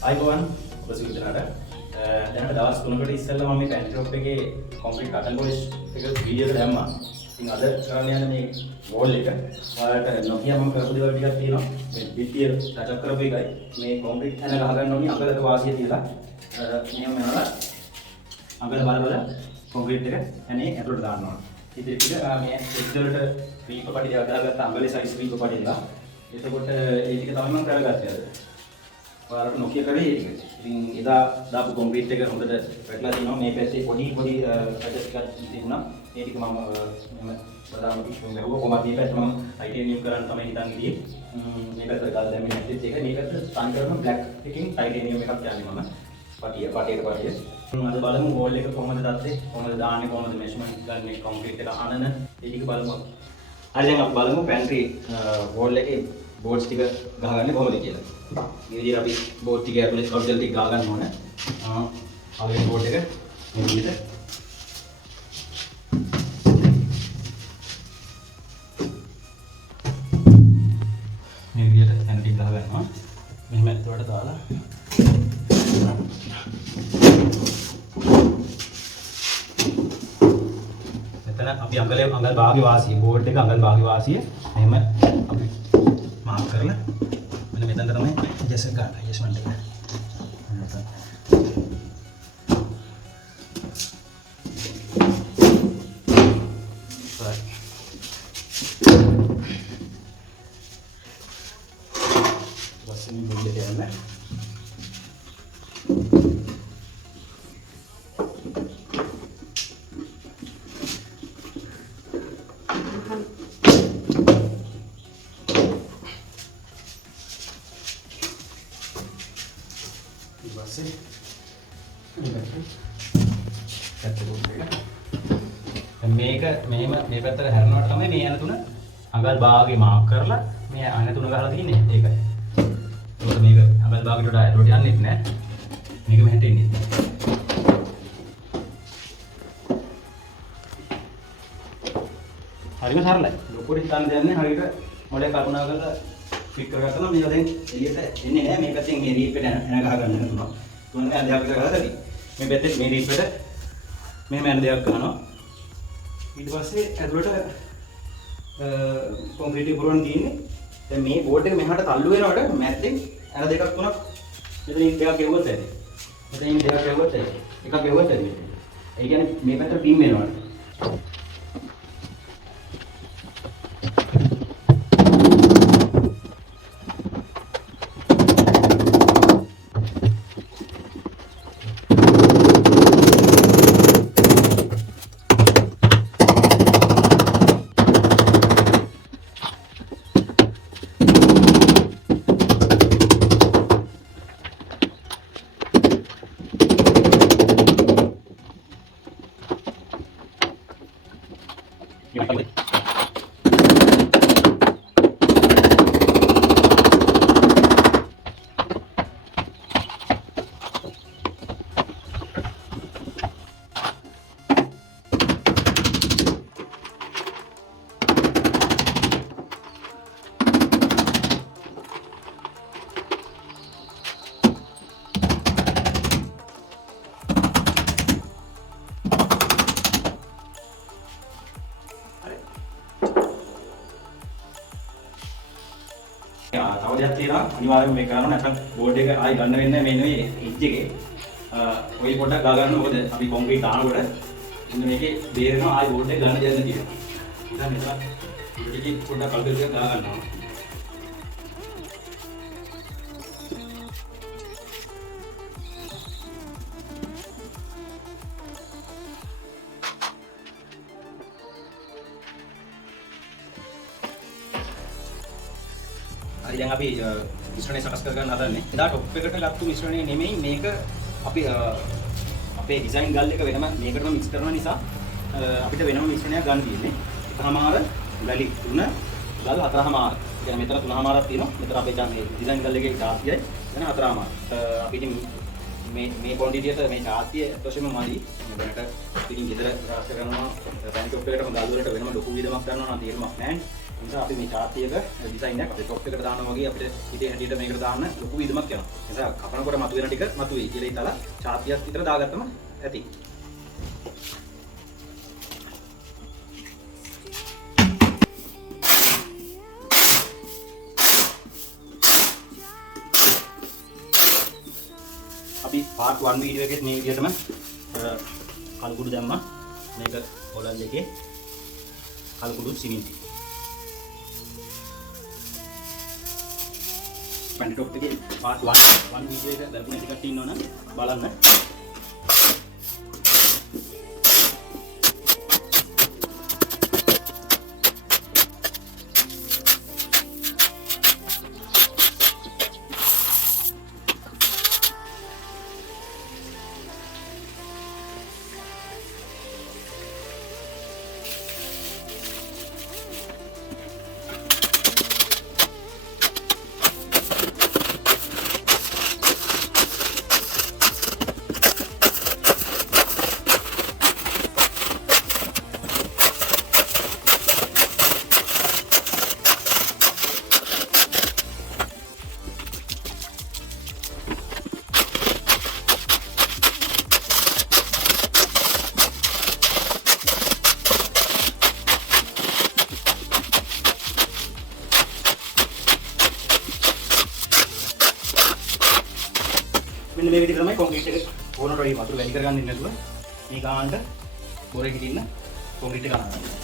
අයිබෝවන් ඔබසු විතරට දැනට දවස් 3කට ඉස්සෙල්ලා මම මේ පැන්ට්‍රි ටොප් එකේ කොන්ක්‍රීට් කටන් පොලිෂ් එක වීඩියෝ එක දැම්මා. ඉතින් අද කරන්න යන මේ වෝල් එක ඔයාලට නොකිය මම කරපු දේවල් ටිකක් තියෙනවා. මේ පිටිය ටච් අප් කරපු එකයි මේ කොන්ක්‍රීට් හැන ගහ ගන්න ඕනි අඟලක වාසිය තියලා මෙහෙම යනවා. අඟල බල කොන්ක්‍රීට් එක හැනේ ඇතුළට දාන්න ඕන. ඉතින් ඒක මේ එක්ස් වලට රීප පටි දෙකක් දාගත්ත අඟලේ සයිස් රීප පටිලා. එතකොට ඒ ටික තමයි මම කරගත්තේ අද. ඔයාලට නොකිය කරේ ඒක. ඉතින් එදා දාපු කොන්ක්‍රීට් එක හොඳට වැටලා තිනවා. මේ පැත්තේ පොඩි පැචස් ටිකක් තිබුණා. ඒ ටික මම බදාම කිව්ව ගහුවා. කොහොමද මේ පැත්ත මම ටයිටේනියම් කරන්න තමයි හිතන් ගියේ. මේ පැත්තට ගාලා දැම්මේ නැත්නම් ඒක මේ පැත්ත ස්ටන් කරන බ්ලැක් එකකින් ටයිටේනියම් එකක් යන්නේ මම. පටියට. අද බලමු වෝල් එක කොහොමද දාත්තේ? කොහොමද දාන්නේ? කොහොමද මෙෂර්මන්ට් ගන්නේ? කොන්ක්‍රීට් එක අනන ඒ ටික බලමු. හරි දැන් අපි බලමු පැන්ට්‍රි වෝල් එකේ බෝඩ්ස් ටික ගහගන්නේ කොහොමද කියලා. මේ විදිහට අපි බෝඩ් ටික ඇතුලේ ස්කල්ප්චර් ටික ගහ ගන්න ඕනේ. අලුත් බෝඩ් එක මේ විදිහට හැන් ටික ගහ ගන්නවා. මෙහෙම ඇතුලට දාලා මෙතන අපි අඟල් භාගයේ වාසිය බෝඩ් එක අඟල් භාගයේ වාසිය එහෙම අපි මාක් කරලා මෙන්න මෙතන තමයි ඇඩ්ජස්ට් ගන්න ඇඩ්ජස්ට්මන්ට් එක. වස්නේ බෝඩ් එක යන්න මේක මෙහෙම මේ පැත්තට හැරෙනවට තමයි මේ යන තුන අඟල් භාගයේ මාක් කරලා මේ අන තුන ගහලා තියෙන්නේ ඒකයි. ඒකට මේක අඟල් භාගයට වඩා ඇතුළට යන්නෙත් නෑ. මේක මෙහෙට එන්නේ. හරිම සරලයි. ලොකුට හිතන්න දෙයක් නෑ. හරියට මොලේ කල්පනා කරලා ෆික් කරගත්තා නම් මේක දැන් එළියට එන්නේ නෑ. මේ පැත්තෙන් මේ රීප් එකට එන ගහ ගන්න තුනක්. තුනක් අධ්‍යාපක කරලා තියෙන්නේ. මේ පැත්තේ මේ රීප් එකට මෙහෙම යන දෙයක් කරනවා. ඊට පස්සේ ඇතුළට කොන්ක්‍රීට් එක පුරවන්න තියෙන්නේ. දැන් මේ බෝඩ් එක මෙහාට තල්ලු වෙනකොට මැද්දෙන් අර දෙකක් තුනක් මෙතනින් දෙකක් ගෙවුවත් ඇති. මෙතනින් දෙකක් ගෙවුවත් ඇති. එකක් ගෙවුවත් ඇති. ඒ කියන්නේ මේ පැත්තට බීම් වෙනවා. තව දෙයක් තියෙනවා අනිවාර්යයෙන්ම මේක කරන්න නැත්නම් බෝඩ් එක ආයි ගන්න වෙන්නේ මේ නෙවෙයි එජ් එකේ ඔය පොඩ්ඩක් ගා ගන්න මොකද අපි කොන්ක්‍රීට් දානකොට ඉන්න මේකේ බේරෙනවා ආයි බෝඩ් එක ගන්න දෙන්න තියෙනවා ඉතින් මෙතන ටිකකින් පොඩ්ඩක් කල්පිට ගා ගන්නවා දැන් අපි මිශ්‍රණය සකස් කර ගන්න හදන්නේ. එදා টොප් එකට ලැබ්තු මිශ්‍රණය නෙමෙයි මේක අපි අපේ ඩිසයින් ගල් එක වෙනම මේකටම මික්ස් කරන නිසා අපිට වෙනම මිශ්‍රණයක් ගන්න තියෙන්නේ. එකමාර වැලි 3 ගල් 4මාර. يعني මෙතන 3මාරක් තියෙනවා. මෙතන අපේ ඩිසයින් ගල් එකේ 10යි. දැන් 4මාර. අපි ඉතින් මේ quantity එක මේ චාතිය ඇත්තටම මදි. දැනට ඉතින් ගෙදර රාශ කරනවා පැන් ටොප් එකට හොඳ අලුවලට වෙනම ලොකු විදමක් ගන්නවා නම් තේරුමක් නැහැ. ඒ නිසා අපි මේ චාතියක ඩිසයින් එකක් අපේ ටොප් එකට දානවා වගේ අපිට හිතේ හැටියට මේකට දාන්න ලොකු විදමක් යනවා. ඒ නිසා කපනකොට මතුවෙන ටික මතුවේ කියලා හිතලා චාතියක් විතර දාගත්තම ඇති. අපි part 1 වීඩියෝ එකේ මේ විදිහටම කල්කුඩු දැම්මා. මේක කොලන් දෙකේ කල්කුඩු සිමෙන්ති. පැන් ටොප් එකේ part 1 වීඩියෝ එක දැක්කම ටිකක් ඉන්නවනම් බලන්න. මෙන්න මේ විදිහට තමයි කොන්ක්‍රීට් එක ඕනට වඩා වතුර වැඩි කරගන්න ඉන්න නැතුව මේ ගානට බොරේ හිටින්න කොන්ක්‍රීට් එක ගන්නවා.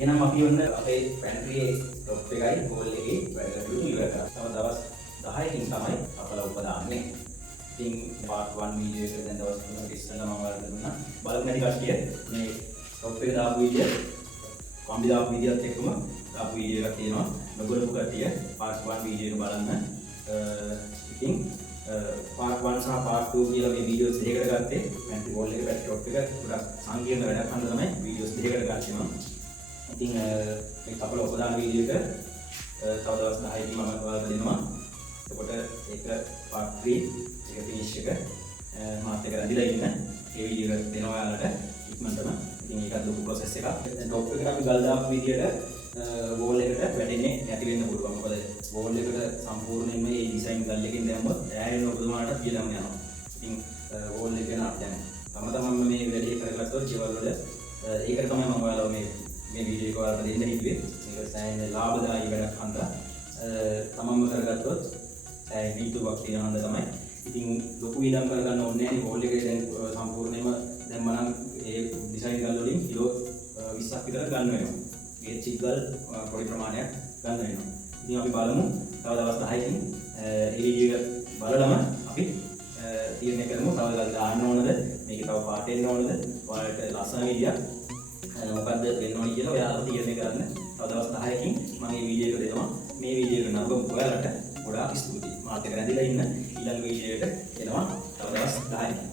එහෙනම් අපි වන්න අපේ පැන්ට්‍රියේ ටොප් එකයි ගෝල් එකේ වැඩ කටයුතු ඉවර කරා. තව දවස් 10කින් තමයි අපල උපදාන්නේ. ඉතින් part 1 වීඩියෝ එක දැන් දවස් 3කට ඉස්සෙල්ලා මම ඔයාලට දුන්නා. බලමු නැති කට්ටිය මේ ටොප් එක දාපු වීඩියෝ කොම්බි දාපු වීඩියෝත් එක්කම දාපු වීඩියෝ එකක් තියෙනවා. නොබලපු කට්ටිය part 1 වීඩියෝ එක බලන්න. ඉතින් part 1 සහ part 2 කියලා මේ වීඩියෝස් දෙකකට ගත්තේ පැන්ට්‍රි වෝල් එක පැට් ටොප් එක ගොඩක් සංකීර්ණ වැඩක් හන්ද තමයි වීඩියෝස් දෙකකට ගන්නවා. ඉතින් මේ කපල උපදාන වීඩියෝ එක තව දවස් 10කින් මම ඔයාලට දෙනවා. එතකොට ඒක part 3 එක finish එක මාත් එක රැඳිලා ඉන්න ඒ වීඩියෝ එක දෙනවා ඔයාලට ඉක්මනටම. ඉතින් ඒකත් ලොකු process එකක්. දැන් ටොප් එකට අපි ගල් දාපු විදියට වෝල් එකට වැටෙන්නේ නැති වෙන්න පුළුවන්. මොකද වෝල් එකට සම්පූර්ණයෙන්ම මේ ඩිසයින් ගල් එකකින් දැම්මොත් ඈයන ඔබතුමාට කියලාම යනවා. ඉතින් වෝල් එක නාත් දැන් තමම මේ වැඩේ කරගත්තොත් ජීවල් වල ඒකට තමයි මම ඔයාලව මේ වීඩියෝ එක ඔයාලට දෙන්න හිතුවේ. මේක සෑහෙන ලාභදායී වැඩක් හන්දා තමම කරගත්තොත් සෑහෙන වීදුවක් තියෙන හන්දා තමයි. ඉතින් ලොකු ඉඩම් කරගන්න ඕනේ නැහැ. වෝල් එකේ දැන් සම්පූර්ණයෙන්ම දැම්ම නම් ඒ ඩිසයින් ගල් වලින් කිලෝ 20ක් විතර ගන්න වෙනවා. ඒ චිප් ගල් පොඩි ප්‍රමාණයක් ගන්න වෙනවා. ඉතින් අපි බලමු තව දවස් 10කින් ඒ වීඩියෝ එක බලලම අපි තීරණය කරමු තව ගල් දාන්න ඕනද මේක තව පාට එන්න ඕනද ඔයාලට ලස්සන විදියක් මොකද්ද වෙන්න ඕනි කියලා ඔයාලා තීරණය කරන්න. තව දවස් 10කින් මම මේ වීඩියෝ එක දෙනවා. මේ වීඩියෝ එක නරඹමු ඔයාලට ගොඩාක් ස්තුතියි. මාත් එක්ක රැඳිලා ඉන්න ඊළඟ වීඩියෝ එකට එනවා තව දවස් 10කින්.